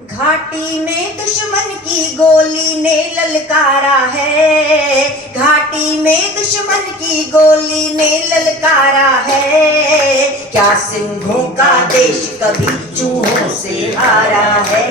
घाटी में दुश्मन की गोली ने ललकारा है, घाटी में दुश्मन की गोली ने ललकारा है। क्या सिंहों का देश कभी चूहों से हारा है,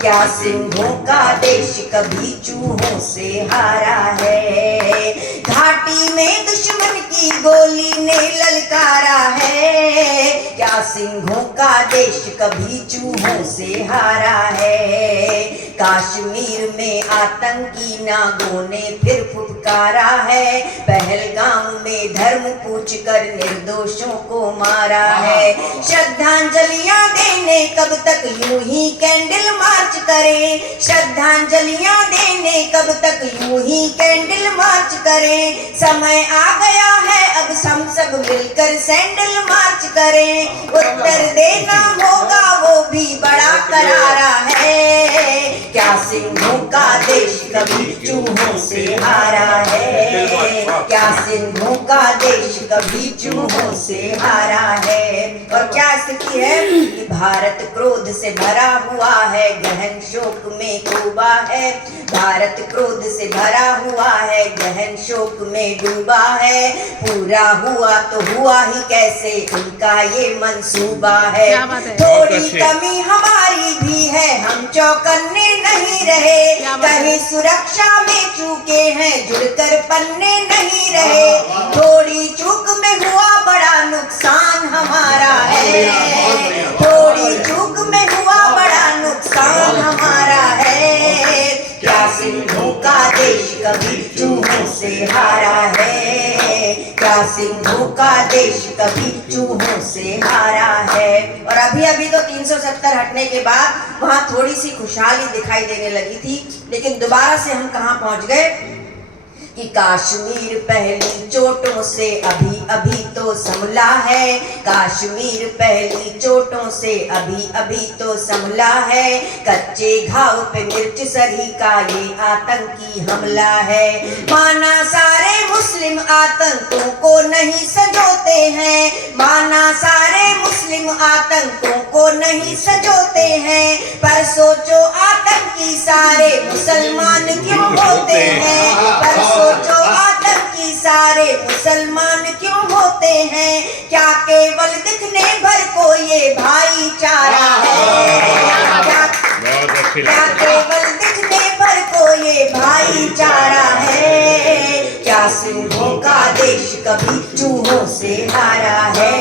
क्या सिंहों का देश कभी चूहों से हारा है। घाटी में दुश्मन की गोली ने ललकारा है, क्या सिंहों का देश कभी चूहों से हारा है। कश्मीर में आतंकी नागों ने फिर फुफकारा है, पहलगाम में धर्म पूछ कर निर्दोषों को मारा है। श्रद्धांजलियां देने कब तक यूं ही कैंडल मार्च करें, श्रद्धांजलियां देने कब तक यूं ही कैंडल मार्च करें। समय आ गया है अब हम सब मिलकर सैंडल मार्च करें। उत्तर देना होगा वो भी बड़ा करारा है, क्या सिंहों का देश कभी चूहों से हारा है, क्या सिंहों का देश कभी चूहों से हारा है। और क्या स्थिति है कि भारत क्रोध से भरा हुआ है, गहन शोक में डूबा है। भारत क्रोध से भरा हुआ है, गहन शोक में डूबा है। पूरा हुआ तो हुआ ही कैसे, उनका ये मंसूबा है। थोड़ी कमी हमारी भी है, हम चौकन्ने नहीं रहे। कहीं सुरक्षा में चूके हैं, जुड़कर पन्ने नहीं रहे। थोड़ी चूक में हुआ बड़ा नुकसान हमारा है, थोड़ी चूक में हुआ बड़ा नुकसान हमारा है। क्या सिंहों का देश कभी चूहों से हारा है, क्या सिंहों का देश कभी चूहों से हारा है। और अभी अभी तो 370 हटने के बाद वहां थोड़ी सी खुशहाली दिखाई देने लगी थी, लेकिन दोबारा से हम कहां पहुंच गए कि कश्मीर पहली चोटों से अभी अभी तो संभला है, कश्मीर पहली चोटों से अभी अभी तो संभला है। कच्चे घाव पे मिर्च सरही का ये आतंकी हमला है। माना सारे मुस्लिम आतंकों को नहीं सजोते हैं, माना सारे मुस्लिम आतंकों को नहीं सजोते हैं, पर सोचो आतंकी सारे मुसलमान क्यों होते हैं, पर सोचो आतंकी सारे मुसलमान क्यों होते हैं। क्या केवल दिखने भर को ये भाईचारा है, क्या केवल दिखने भर को ये भाईचारा है। क्या सिंहों का देश कभी चूहों से हारा है,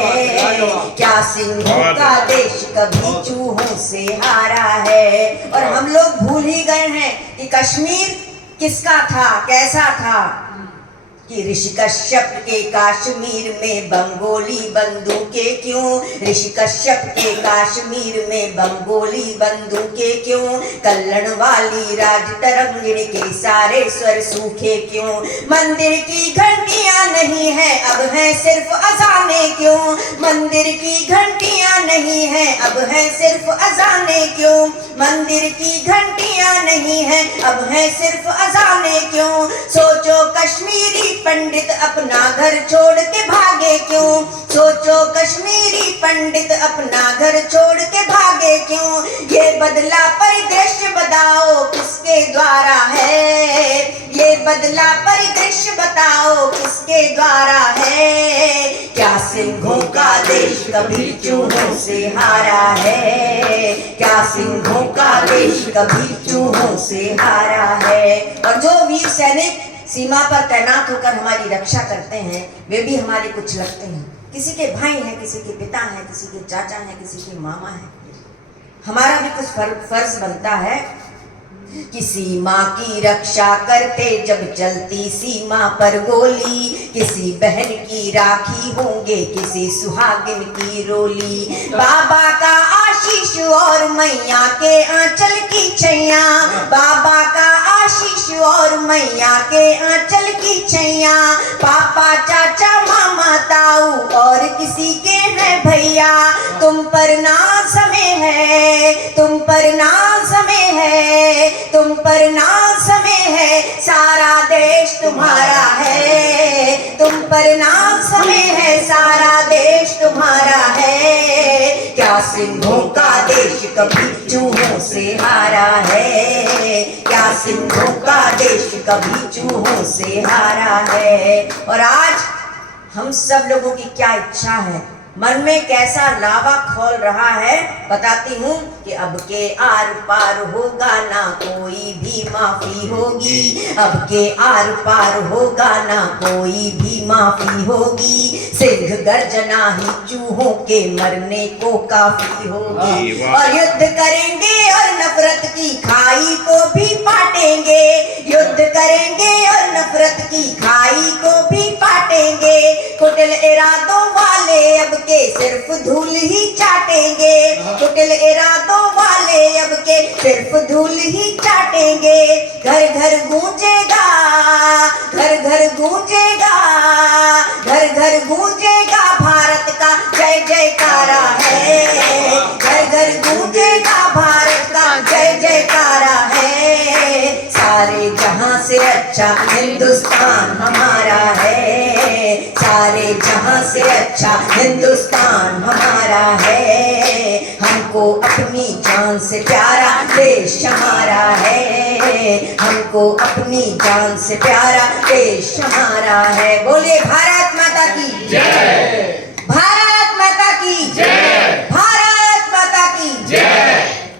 क्या सिंहों का देश कभी चूहों से हारा है। और हम लोग भूल ही गए हैं कि कश्मीर किसका था, कैसा था। कि ऋषि कश्यप के कश्मीर में बंगोली बंदूकें क्यों, ऋषि कश्यप के कश्मीर में बंगोली बंदूकें क्यों, कल्लण वाली राज तरंगिणी के सारे स्वर सूखे क्यों। मंदिर की घंटियां नहीं है अब है सिर्फ अजाने क्यों, मंदिर की घंटियां नहीं है अब है सिर्फ अजाने क्यों, मंदिर की घंटियां नहीं है अब है सिर्फ अजाने क्यों। सोचो कश्मीरी पंडित अपना घर छोड़ के भागे क्यों, सोचो कश्मीरी पंडित अपना घर छोड़ के भागे क्यों। ये बदला परिदृश्य बताओ किसके द्वारा है, ये बदला परिदृश्य बताओ किसके द्वारा है। क्या सिंहों का देश कभी चूहों से हारा है, क्या सिंहों का देश कभी चूहों से हारा है। और जो वीर सैनिक सीमा पर तैनात होकर हमारी रक्षा करते हैं वे भी हमारे कुछ लगते हैं। किसी के भाई हैं, किसी के पिता हैं, किसी के चाचा हैं, किसी के मामा हैं। हमारा भी कुछ फर्ज बनता है कि सीमा की रक्षा करते जब चलती सीमा पर गोली, किसी बहन की राखी होंगे किसी सुहागिन की रोली। बाबा का आशीष और मैया के आंचल की छैया, बाबा का आशीष और मैया के आंचल की छैया। पापा चाचा मामा ताऊ और किसी के हैं भैया, तुम पर नाज समय है, तुम पर नाज समय है, तुम पर नाज समय है। सारा देश तुम्हारा है, तुम पर नाज समय है, सारा देश तुम्हारा है। क्या सिंहों का देश कभी चूहों चूहों से हारा है, क्या सिंहों का देश कभी चूहों से हारा है। और आज हम सब लोगों की क्या इच्छा है, मन में कैसा लावा खोल रहा है, बताती हूँ कि अब के आर पार होगा ना कोई भी माफी होगी, अब के आर पार होगा ना कोई भी माफी होगी। सिंह गर्जना ही चूहों के मरने को काफी होगी। और युद्ध करेंगे और नफरत की खाई को भी पाटेंगे, युद्ध करेंगे और नफरत की खाई को भी पाटेंगे। कुटिल इरादों वाले अब के सिर्फ धूल ही चाटेंगे, कुटिल इरादों वाले अब के सिर्फ धूल ही चाटेंगे। घर घर गूंजेगा, घर घर गूंजेगा, घर घर गूंजेगा भारत का जय जयकारा है, घर घर गूंजेगा भारत का जय जयकारा है। सारे जहां से अच्छा हिंदुस्तान हमारा है, सारे जहां से अच्छा हिंदुस्तान हमारा है। हमको अपनी जान से प्यारा देश हमारा है, हमको अपनी जान से प्यारा देश हमारा है। बोलिए भारत माता की जय।